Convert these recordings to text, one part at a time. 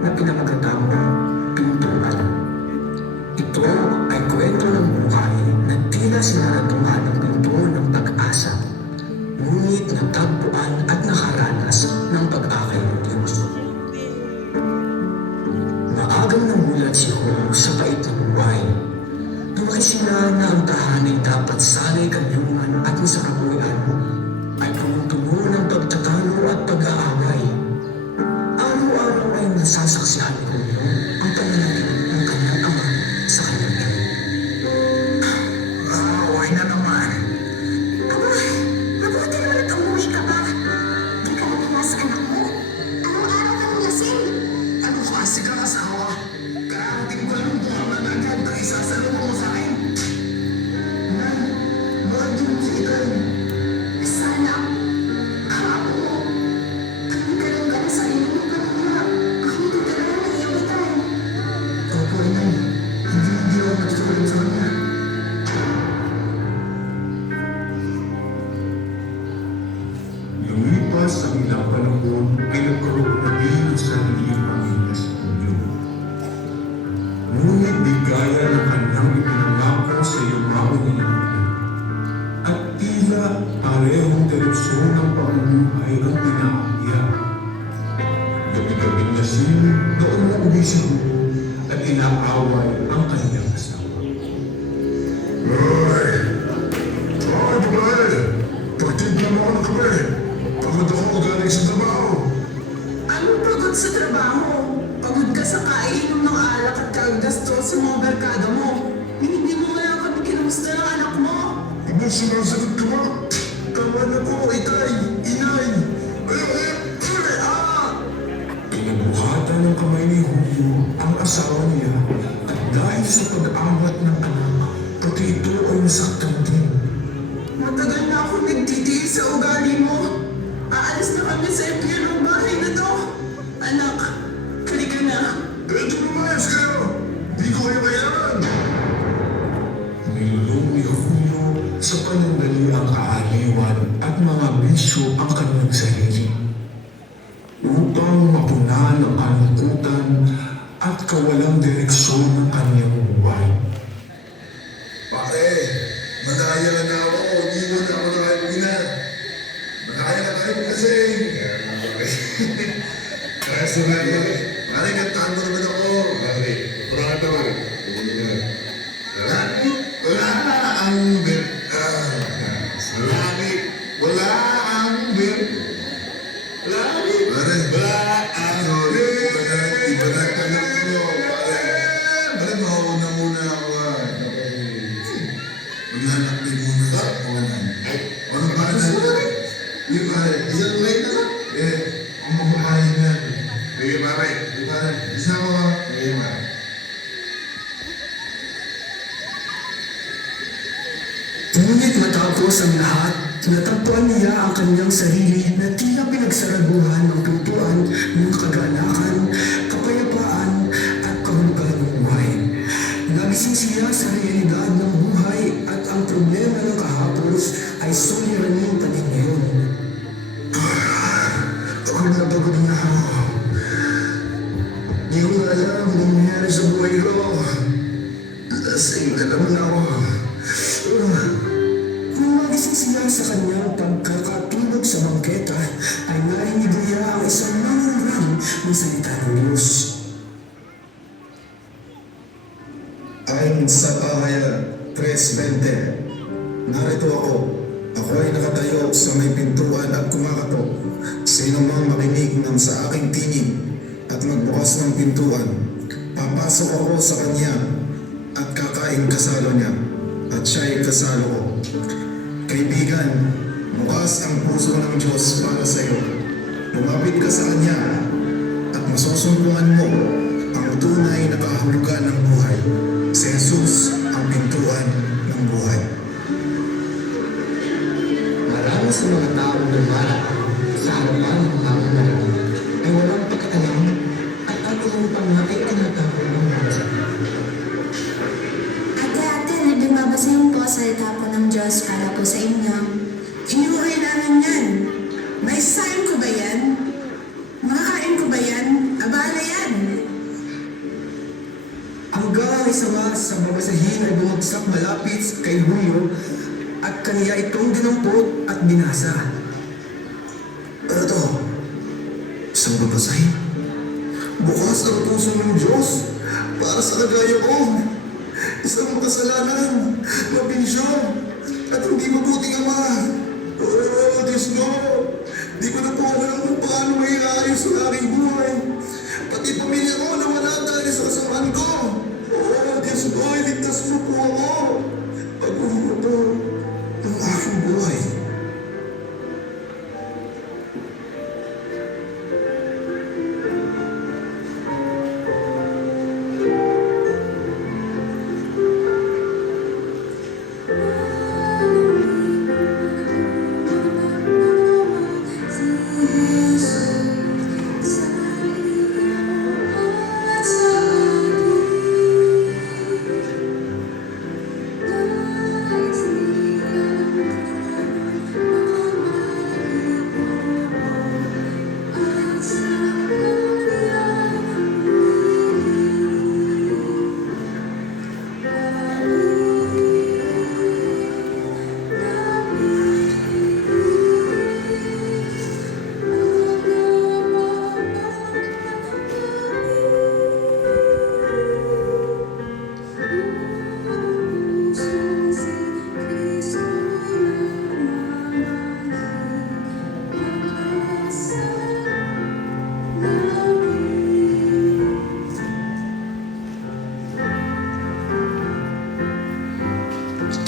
na pinamagatang pintuan. Ito ay kwento ng buhay na tila sinaraduhan ng pinto ng pag-asa, ngunit natagpuan at nakaranas ng pag-akay ng Diyos. Maagang namulat si Job sa pait ng buhay. Lumaki sila na ang tahanay dapat sanay kanyungan at masaramuan ay punong-tuno ng pagtatalo at pag-aaway. Araw-araw ay nasasaksihan ni Job ang pananalangin ng kanyang ama sa kanyang ina. Away na naman. Abay, mabuti naman at umuwi ka ba? Di ka naman sa anak mo. Araw-araw ka nang lasing. Ano kasi kang asawa? Karating ko lang buwan na agad na isasalubong mo sa akin. Nan, mahal din mo si Itan. Sana, ako mo. Kami ka na sa inyo ng kanina. Ako dito na lang iyong itan. Opo, Inay. Hindi ako magsusulit sa kanya. Lumipas ang ilang panahon ay nagkaroon na din ng sarili ang pamilya sa Julio. Ngunit di gaya ng kanyang ipinangako sa iyong maunang ina. At tila parehong direksyon ng pamumuhay ang pinaakya. Gabi-gabing lasing na umuwi sa Julio at inaaway ang kanyang asawa. Ay! Ay, babae! Pagtignan mo ako ng kape. Pagod ako galing sa trabaho. Anong pagod sa trabaho? Pagod ka sa kainom ng alak at kagagastos sa mga barkada mo. Hindi mo nga lang kami kinamusta ng anak mo. Hindi sinasagot ka ba? Tama na po, Itay! Inay! Pinabuhatan ng kamay ni Julio ang asawa niya at dahil sa pag-awat ng anak, pati ito ay nasaktan din. Matagal na ako nagtitiis sa ugali mo. Aalis na kami sa impyo ng bahay na to. Anak, halika na. Ito lumayas kayo! Di ko kayo kailangan! Nilulong ni Julio sa panandali ang kaaliwan at mga bisyo ang kanyang sarili upang mapunan ang kalungkutan at kawalang direksyon ng kanyang buhay. Pare, madaya na ako. Hindi mo na ako nakalimutan. Madaya na kayo kasi. Kaya sunod na. Pare, kantaan mo naman ako. Pare, pura naman. Wala ang bet. Wala ang bet. Pare, wala ang bet. Iba na tanong mo. Pare, mauna muna ako. Maghanap din muna sa punan. Ano ba na? Di pare, isang light na lang. Ang mabuhay na. Sige pare. Di pare, isa ko. Sige pare. Ngunit matapos ang lahat, natagpuan niya ang kanyang sarili na tila pinagsaraguhan ng pintuan ng kaganahan, kapayapaan at kahulugan ng buhay. Nagising siya sa realidad ng buhay at ang problema ng kahapon ay suliranin pa din ngayon. Ako na pagod na ako. Di ko na alam ang nangyayari sa buhay ko. Lasing na naman ako. Nung magising siya sa kanyang pagkakatulog sa bangketa, ay narinig niya ang isang nangungulang ng salita ng Diyos. Ayon sa Pahayag 3:20, narito ako. Ako ay nakatayo sa may pintuan at kumakatok. Sino mang makinig ng sa aking tinig at magbukas ng pintuan, papasok ako sa kanya at kakain kasalo niya at siya'y kasalo ko. Kaibigan, bukas ang puso ng Diyos para sa iyo. Lumapit ka sa Kanya at masusuntungan mo ang tunay na kahulugan ng buhay. Si Jesus ang pintuan ng buhay. Marami sa mga taong dumaraan sa harapan ng mga narinig ay walang pag-alam at ang ilang pa nga ay tinatawag ng mga salita. Ate, nagbabasa yung po salita po ng Diyos para po sa inyo. Inuwi namin yan. May sign ko ba yan? Makakain ko ba yan? Abala yan. sa babasahin ay bumagsak malapit kay Julio at kaniya itong dinampot at binasa. Ano to? Isang babasahin? Bukas ang puso ng Diyos para sa kagaya ko. Isang makasalanan, mabensyon, at hindi mabuting ama. Oh, Diyos ko, di ko na po alam kung paano may ayos ang aking buhay. Pati pamilya ko nawala dahil sa kasamaan ko. Oh, Diyos ko, iligtas mo po ako. Pag-uwi mo po ang aking buhay.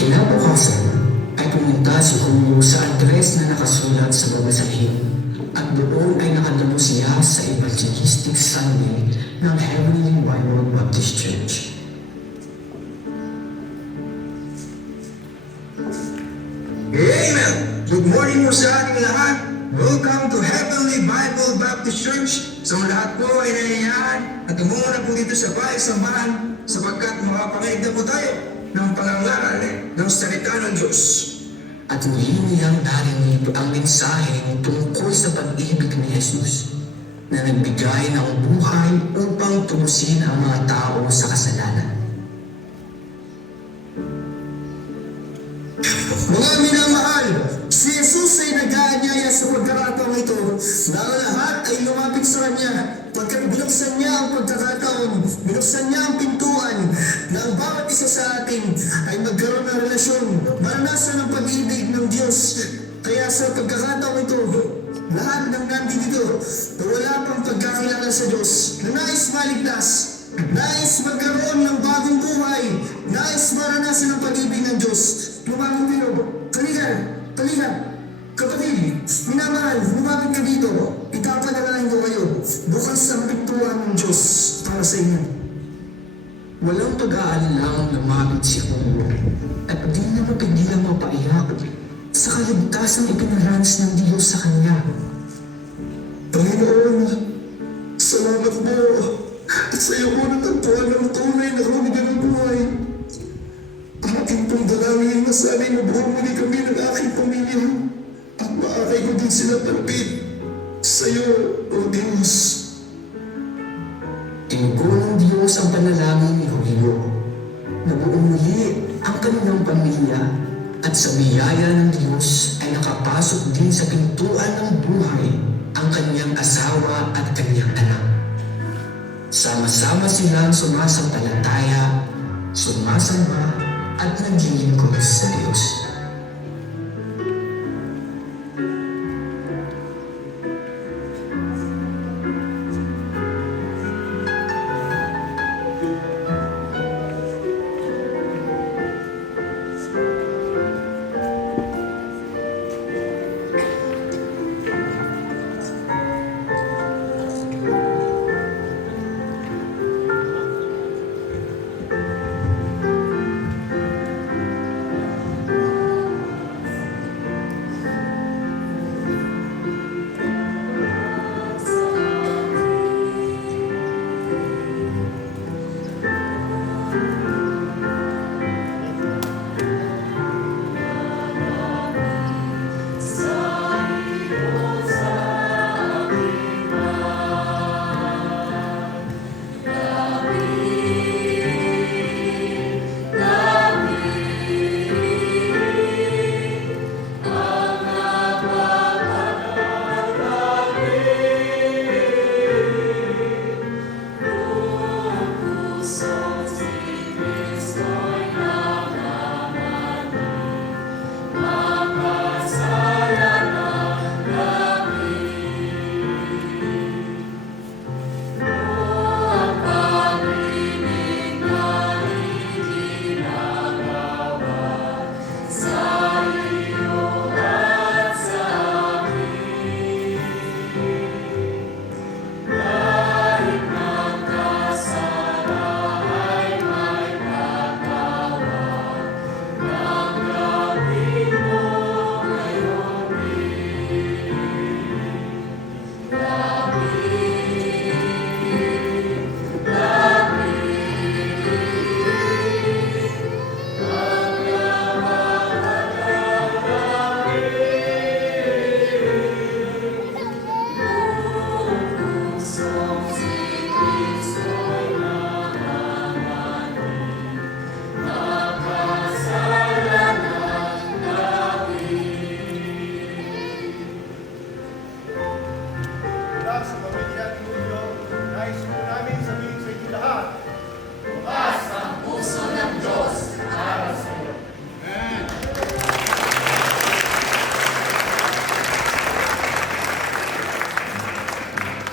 Kinabukasan ay pumunta si Julio sa address na nakasulat sa babasahin at doon ay nakatamo siya sa Evangelistic Sunday ng Heavenly Bible Baptist Church. Amen! Good morning po sa ating lahat. Welcome to Heavenly Bible Baptist Church. Sa mga lahat po ay nangyayaan at tumungo na po dito sa bahay sambahan sapagkat makapanginig na po tayo ng pangangaral ng salita ng Diyos. At muli niyang narinig ang mensahe tungkol sa pag-ibig ni Jesus na nagbigay ng buhay upang tubusin ang mga tao sa kasalanan. Mga minamahal, si Jesus ay nag-aanyaya sa pagkakataon ito na ang lahat ay lumapit sa Kanya. Pagkat binuksan niya ang pagkakataon, binuksan niya ang pintuan na ang bawat isa sa atin ay magkaroon ng relasyon, maranasan ang pag-ibig ng Diyos. Kaya sa pagkakataon ito, lahat ng nandito na wala pang pagkakilala sa Diyos, na nais maligtas, nais magkaroon ng bagong buhay, nais maranasan ang pag-ibig ng Diyos, lumapit kayo, kaligan, kapatid, minamahal, lumapit ka dito, itapanalangin ko kayo, bukas ang pintuan ng Diyos para sa inyo. Walang pag-aalinlang lumapit si Julio at di na mapigilang mapaiyak sa kaligtasang ipinarans ng Diyos sa kanya. Panginoon, salamat po at sa iyo ko natagpuan ng tunay na karumigan ng buhay. Aking pong dalangin na sana'y mabuhang muli kami ng aking pamilya at maakay ko din sila palapit sa iyo, O Diyos. Tinugon ng Diyos ang panalangin ni Julio. Nabuong muli ang kanilang pamilya at sa biyaya ng Diyos ay nakapasok din sa pintuan ng buhay ang kanyang asawa at kanyang anak. Sama-sama silang sumasampalataya, sumasamba at naglilingkod sa Diyos.